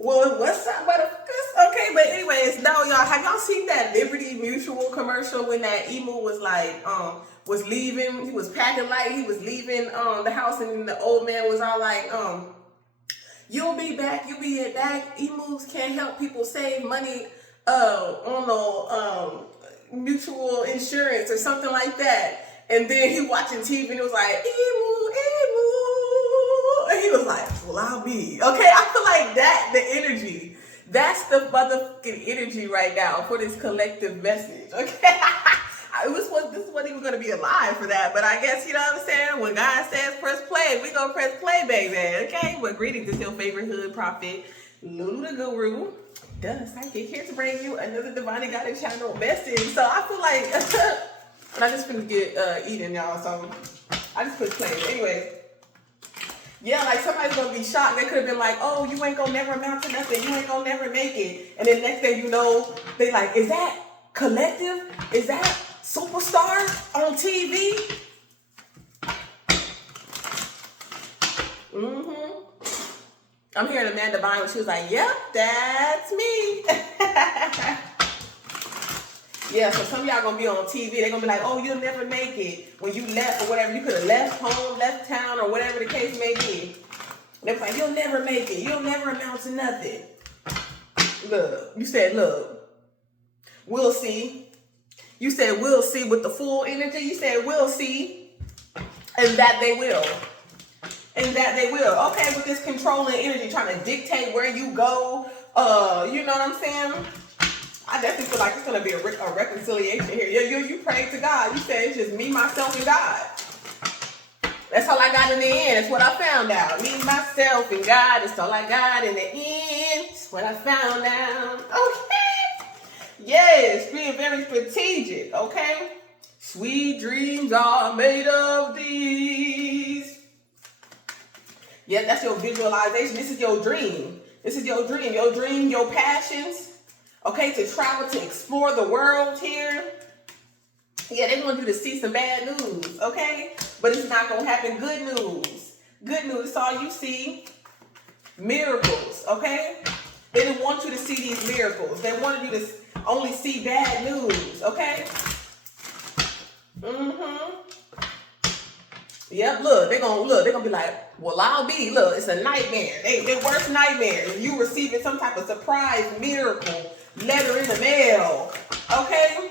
Well, what's up, motherfuckers? Okay, but anyways, no, y'all. Have y'all seen that Liberty Mutual commercial when that emu was like, was leaving? He was packing light. He was leaving, the house, and the old man was all like, "You'll be back. You'll be back. Emus can't help people save money, on the mutual insurance or something like that." And then he watching TV and it was like, "Emu, emu," and he was like, "Well, I'll be okay." I feel like that the energy. That's the motherfucking energy right now for this collective message. Okay. This wasn't even gonna be alive for that, but I guess you know what I'm saying. When God says press play, we gonna press play, baby. Okay. But greetings, it's your favorite hood prophet, Lulu the Guru. Psychic here to bring you another divine guided channel message. So I feel like, and I just finished get eating, y'all. So I just put play. Anyway. Yeah, like somebody's gonna be shocked. They could have been like, "Oh, you ain't gonna never amount to nothing. You ain't gonna never make it." And then next thing you know, they like, "Is that collective? Is that superstar on TV?" I'm hearing Amanda Bynes when she was like, "Yep, that's me." Yeah, so some of y'all gonna be on TV. They're gonna be like, "Oh, you'll never make it when you left or whatever. You could have left home, left town, or whatever the case may be." They're like, "You'll never make it. You'll never amount to nothing." Look, you said, "Look, we'll see." You said, "We'll see" with the full energy. You said, "We'll see," and that they will. And that they will. Okay, with this controlling energy, trying to dictate where you go. You know what I'm saying? I definitely feel like it's gonna be a reconciliation here. You prayed to God. You said it's just me, myself, and God. That's all I got in the end. That's what I found out. Me, myself, and God. That's all I got in the end. That's what I found out. Okay. Yes, being very strategic. Okay. Sweet dreams are made of these. Yeah, that's your visualization. This is your dream. This is your dream. Your dream, your passions. Okay, to travel, to explore the world here. Yeah, they want you to see some bad news, okay? But it's not going to happen. Good news. Good news. It's all you see. Miracles, okay? They didn't want you to see these miracles. They wanted you to only see bad news, okay? Yep, look, they're gonna be like, "Well, I'll be." Look, it's a nightmare. Their worst nightmare. You receiving some type of surprise miracle letter in the mail. Okay?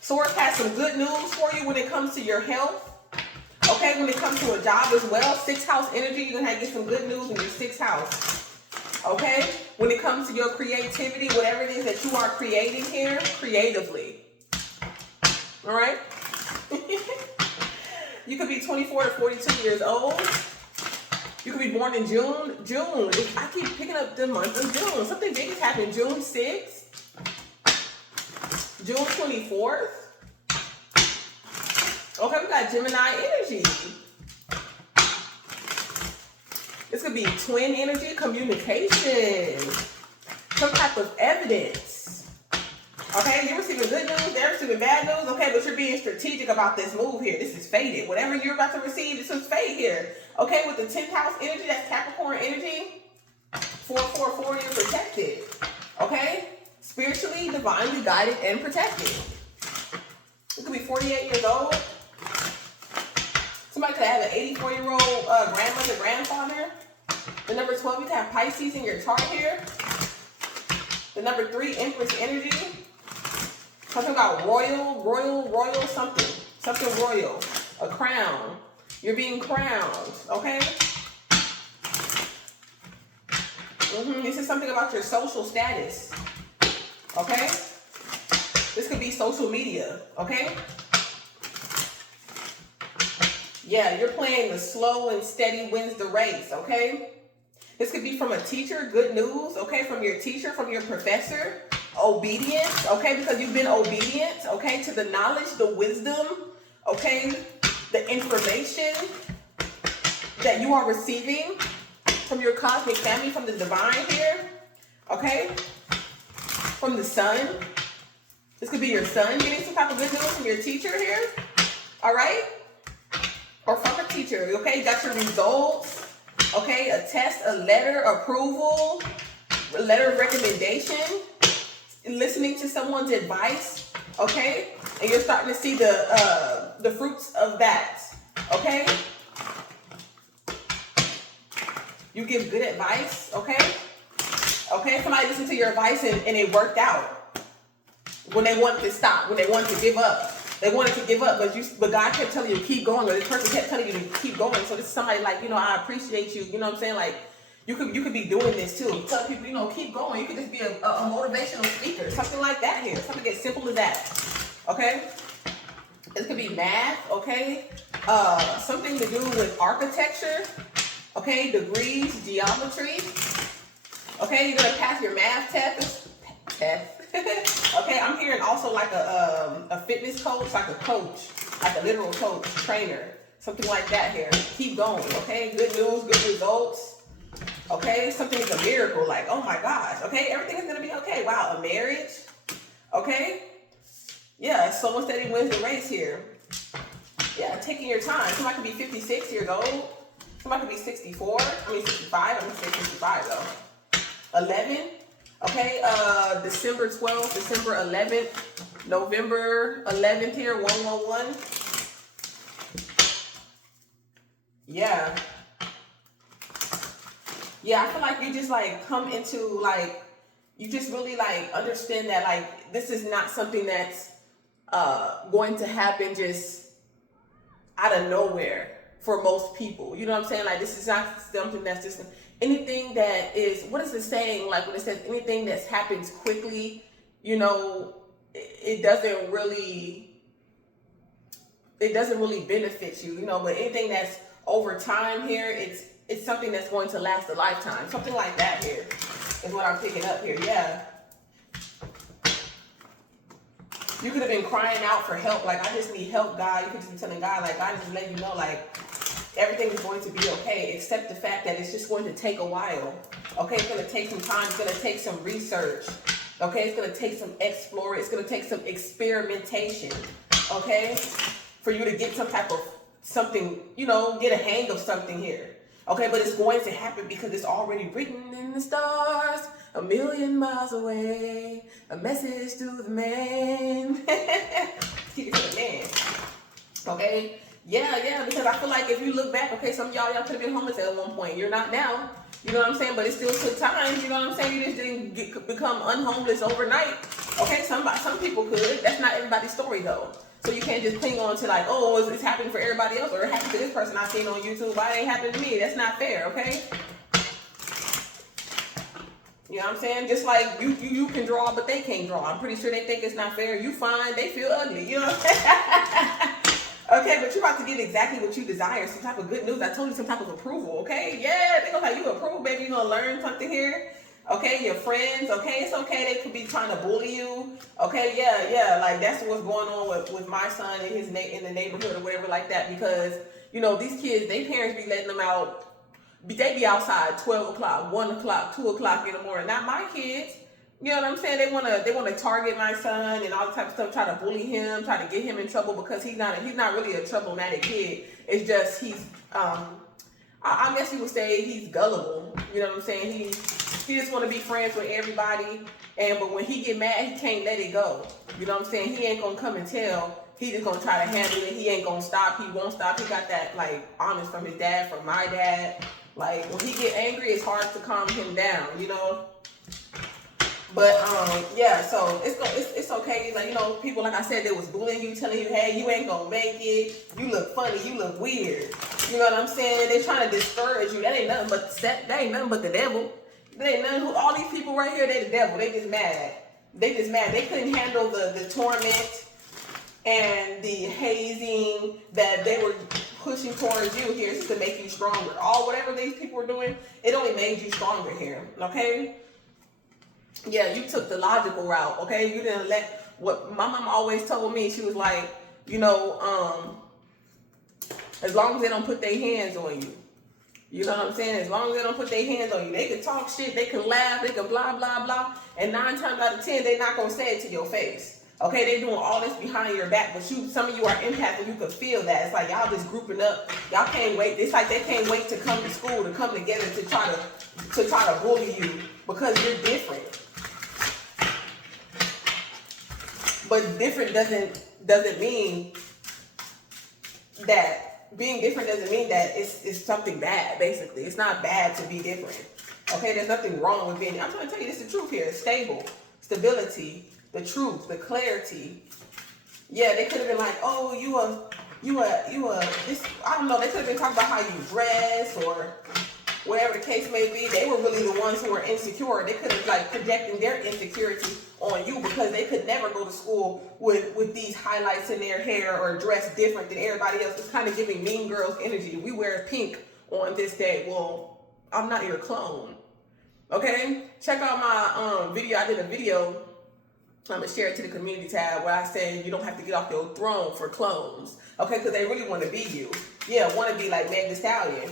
Source has some good news for you when it comes to your health. Okay, when it comes to a job as well. 6th house energy, you're gonna get some good news in your 6th house. Okay? When it comes to your creativity, whatever it is that you are creating here, creatively. Alright? You could be 24 to 42 years old. You could be born in June. I keep picking up the month of June. Something big has happened. June 6th. June 24th. Okay, we got Gemini energy. This could be twin energy, communication, some type of evidence. Okay, you're receiving good news, they're receiving bad news, okay, but you're being strategic about this move here. This is fated. Whatever you're about to receive, this is fate here. Okay, with the 10th house energy, that's Capricorn energy, 444, you're protected. Okay, spiritually, divinely guided, and protected. You could be 48 years old. Somebody could have an 84-year-old grandmother, grandfather. The number 12, you could have Pisces in your chart here. The number 3, Empress energy. Something about royal, something royal. A crown. You're being crowned, okay? This is something about your social status, okay? This could be social media, okay? Yeah, you're playing the slow and steady wins the race, okay? This could be from a teacher, good news, okay? From your teacher, from your professor. Obedience, okay? Because you've been obedient, okay? To the knowledge, the wisdom, okay? The information that you are receiving from your cosmic family, from the divine here, okay? From the sun. This could be your son getting some type of good news from your teacher here, all right? Or from a teacher, okay? You got your results. okay? A test, a letter, approval, a letter of recommendation, listening to someone's advice, okay? And you're starting to see the fruits of that, okay? You give good advice, okay? Okay, somebody listened to your advice and it worked out. When they wanted to stop, when they wanted to give up. They wanted to give up, but God kept telling you to keep going, or this person kept telling you to keep going. So this is somebody like, you know, I appreciate you, you know what I'm saying? Like, you could be doing this too. Tell people, you know, keep going. You could just be a motivational speaker, something like that here. Something as simple as that, okay? It could be math, okay? Something to do with architecture, okay? Degrees, geometry, okay? You're gonna pass your math test. Okay, I'm hearing also like a fitness coach, like a literal coach, trainer, something like that here. Keep going, okay? Good news, good results, okay? Something is a miracle, like, oh my gosh, okay? Everything is gonna be okay. Wow, a marriage, okay? Yeah, someone steady wins the race here. Yeah, taking your time. Somebody could be 56 years old. Somebody could be 64. 65. I'm gonna say 65 though. 11. Okay, December 12th, December 11th, November 11th here, 111. Yeah. Yeah, I feel like you just like come into like, you just really like understand that like this is not something that's going to happen just out of nowhere for most people. You know what I'm saying? Like this is not something that's just anything that is, what is the saying? Like when it says anything that happens quickly, you know, it doesn't really benefit you, you know, but anything that's over time here, it's something that's going to last a lifetime. Something like that here is what I'm picking up here. Yeah. You could have been crying out for help, like, I just need help, God. You could just be telling God, like, God just let you know, like, everything is going to be okay, except the fact that it's just going to take a while. Okay, it's going to take some time. It's going to take some research. Okay, it's going to take some exploring. It's going to take some experimentation. Okay, for you to get some type of something, you know, get a hang of something here. Okay, but it's going to happen because it's already written in the stars, a million miles away, a message to the man. Keep it to the man. Okay? Yeah, because I feel like if you look back, okay, some of y'all could have been homeless at one point. You're not now. You know what I'm saying? But it still took time. You know what I'm saying? You just didn't become unhomeless overnight. Okay, some people could. That's not everybody's story, though. So you can't just cling on to like, oh, it's happening for everybody else, or it happened to this person I seen on YouTube. Why it ain't happened to me? That's not fair, okay? You know what I'm saying? Just like you can draw, but they can't draw. I'm pretty sure they think it's not fair. You fine, they feel ugly. You know what I'm saying? Okay, but you're about to get exactly what you desire. Some type of good news. I told you some type of approval, okay? Yeah, they're gonna have you approve, baby. You're gonna learn something here. Okay, your friends, okay, it's okay. They could be trying to bully you. Okay, yeah. Like that's what's going on with my son and his in the neighborhood or whatever like that. Because, you know, these kids, their parents be letting them out. They be outside 12 o'clock, 1 o'clock, 2 o'clock in the morning. Not my kids. You know what I'm saying? They wanna target my son and all the type of stuff, try to bully him, try to get him in trouble because he's not really a problematic kid. It's just he's I guess you would say he's gullible. You know what I'm saying? He just want to be friends with everybody, but when he get mad, he can't let it go. You know what I'm saying? He ain't gonna come and tell. He just gonna try to handle it. He ain't gonna stop. He won't stop. He got that like honest from his dad, from my dad. Like when he get angry, it's hard to calm him down. You know. But yeah, so it's okay. Like, you know, people like I said, they was bullying you, telling you, hey, you ain't gonna make it. You look funny. You look weird. You know what I'm saying? They trying to discourage you. That ain't nothing but the devil. That ain't nothing. All these people right here, they the devil. They just mad. They couldn't handle the torment and the hazing that they were pushing towards you here to make you stronger. Whatever these people were doing, it only made you stronger here. Okay. Yeah, you took the logical route, okay? You didn't let what my mom always told me. She was like, you know, as long as they don't put their hands on you. You know what I'm saying? As long as they don't put their hands on you, they can talk shit, they can laugh, they can blah, blah, blah. And 9 times out of 10, they're not going to say it to your face. Okay, they doing all this behind your back, but some of you are empaths and you can feel that. It's like y'all just grouping up. Y'all can't wait. It's like they can't wait to come to school, to come together to try to bully you because you're different. But different doesn't mean that being different doesn't mean that it's something bad. Basically, it's not bad to be different. Okay, there's nothing wrong with being. I'm trying to tell you, this is the truth here. Stable, stability. The truth, the clarity. Yeah, they could have been like, oh, you this, I don't know, they could have been talking about how you dress or whatever the case may be. They were really the ones who were insecure. They could have like projecting their insecurity on you because they could never go to school with these highlights in their hair or dress different than everybody else. It's kind of giving Mean Girls energy. We wear pink on this day. Well, I'm not your clone. Okay? Check out my video. I did a video. I'm going to share it to the community tab where I say you don't have to get off your throne for clones. Okay, because they really want to be you. Yeah, want to be like Meg Thee Stallion.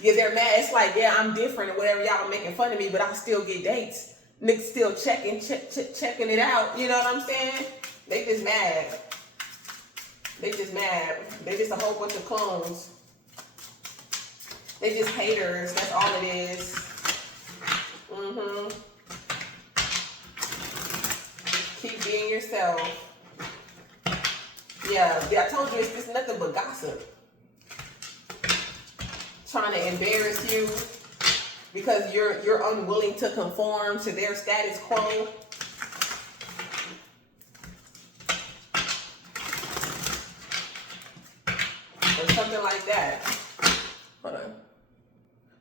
Yeah, they're mad. It's like, yeah, I'm different or whatever. Y'all are making fun of me, but I still get dates. Niggas still checking it out. You know what I'm saying? They just mad. They just mad. They just a whole bunch of clones. They just haters. That's all it is. Mm-hmm. Keep being yourself. Yeah, I told you it's nothing but gossip. Trying to embarrass you because you're unwilling to conform to their status quo. Or something like that. Hold on.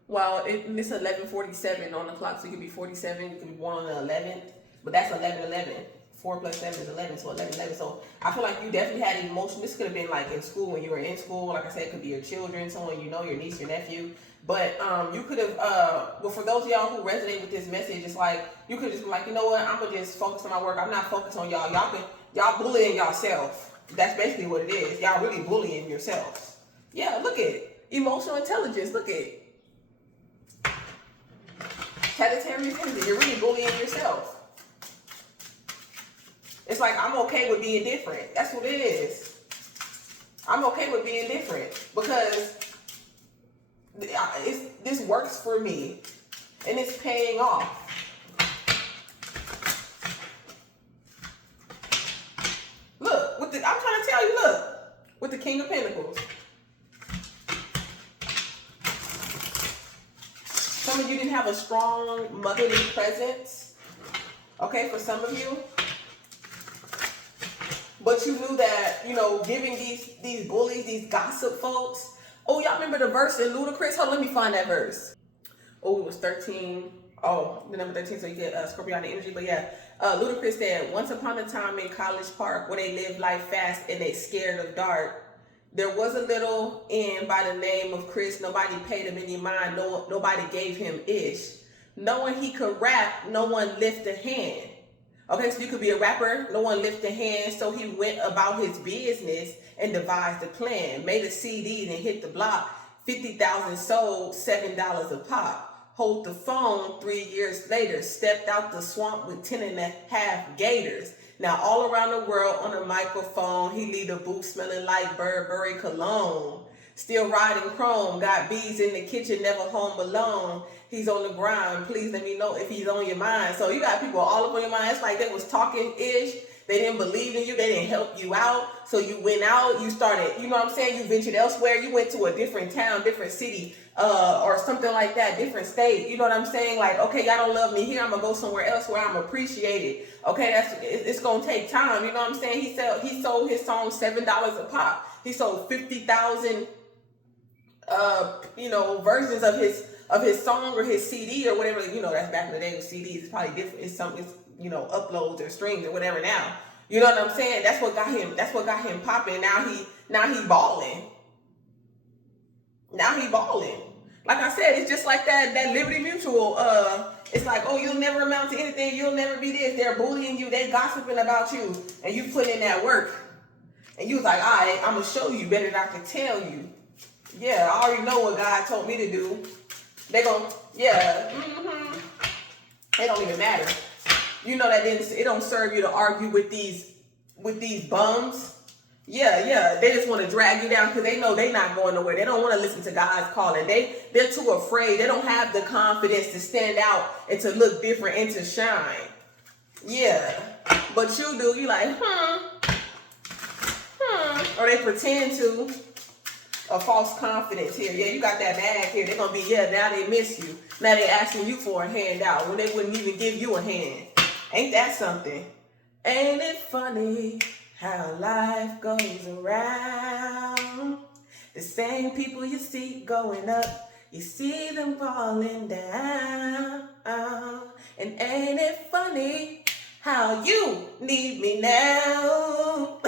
Well, it's 11:47 on the clock, so you could be 47, you could be born on the 11th, but that's 11:11. 4 plus 7 is 11, so 11:11. So I feel like you definitely had emotion. This could have been like in school when you were in school. Like I said, it could be your children, someone you know, your niece, your nephew. But you could have, well, for those of y'all who resonate with this message, it's like you could just be like, you know what? I'm gonna just focus on my work. I'm not focused on y'all. Y'all bullying yourself. That's basically what it is. Y'all really bullying yourselves. Yeah, look at it. Emotional intelligence. Look at it. Sagittarius energy. You're really bullying yourself. It's like, I'm okay with being different. That's what it is. I'm okay with being different because this works for me and it's paying off. Look, I'm trying to tell you, look, with the King of Pentacles. Some of you didn't have a strong motherly presence. Okay, for some of you. But you knew that, you know, giving these bullies, these gossip folks. Oh, y'all remember the verse in Ludacris? Hold on, let me find that verse. Oh, it was 13. Oh, the number 13, so you get Scorpion energy. But yeah, Ludacris said, once upon a time in College Park, where they lived life fast and they scared of dark, there was a little inn by the name of Chris. Nobody paid him any mind. Nobody gave him ish. Knowing he could rap, no one lifted a hand. Okay, so you could be a rapper, no one lifted a hand, so he went about his business and devised a plan. Made a CD, then hit the block. 50,000 sold, $7 a pop. Hold the phone 3 years later, stepped out the swamp with 10.5 gators. Now all around the world on a microphone, he lead a booth smelling like Burberry cologne. Still riding chrome, got bees in the kitchen, never home alone. He's on the grind. Please let me know if he's on your mind. So you got people all up on your mind. It's like they was talking ish. They didn't believe in you. They didn't help you out. So you went out. You started, you know what I'm saying? You ventured elsewhere. You went to a different town, different city, or something like that, different state. You know what I'm saying? Like, okay, y'all don't love me here. I'm going to go somewhere else where I'm appreciated. Okay, it's going to take time. You know what I'm saying? He sold his song $7 a pop. He sold 50,000 versions of his song or his CD or whatever. You know, that's back in the day with CDs. It's probably different. It's uploads or streams or whatever now. You know what I'm saying? That's what got him popping. Now he balling. Now he balling. Like I said, it's just like that Liberty Mutual. It's like, oh, you'll never amount to anything. You'll never be this. They're bullying you. They gossiping about you. And you put in that work. And you was like, all right, I'm going to show you better than I can tell you. Yeah, I already know what God told me to do. They gon', yeah, It don't even matter. You know that it don't serve you to argue with these bums. Yeah. They just want to drag you down because they know they're not going nowhere. They don't want to listen to God's calling. They're too afraid. They don't have the confidence to stand out and to look different and to shine. Yeah. But you do. You like, or they pretend to. A false confidence here. Yeah, you got that bag here. They're gonna be, now they miss you. Now they asking you for a handout when they wouldn't even give you a hand. Ain't that something? Ain't it funny how life goes around? The same people you see going up, you see them falling down. And ain't it funny how you need me now?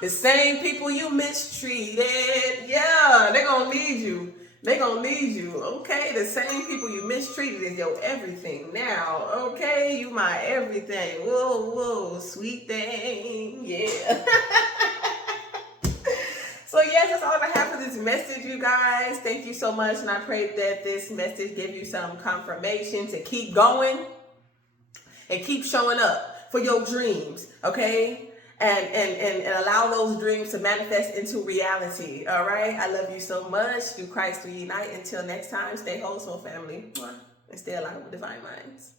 The same people you mistreated, they're gonna need you. They're gonna need you, okay? The same people you mistreated is your everything now, okay? You my everything. Whoa, sweet thing, yeah. So yes, that's all I have for this message, you guys. Thank you so much, and I pray that this message gave you some confirmation to keep going and keep showing up for your dreams, okay? And allow those dreams to manifest into reality. All right. I love you so much. Through Christ we unite. Until next time, stay wholesome, family. And stay alive with divine minds.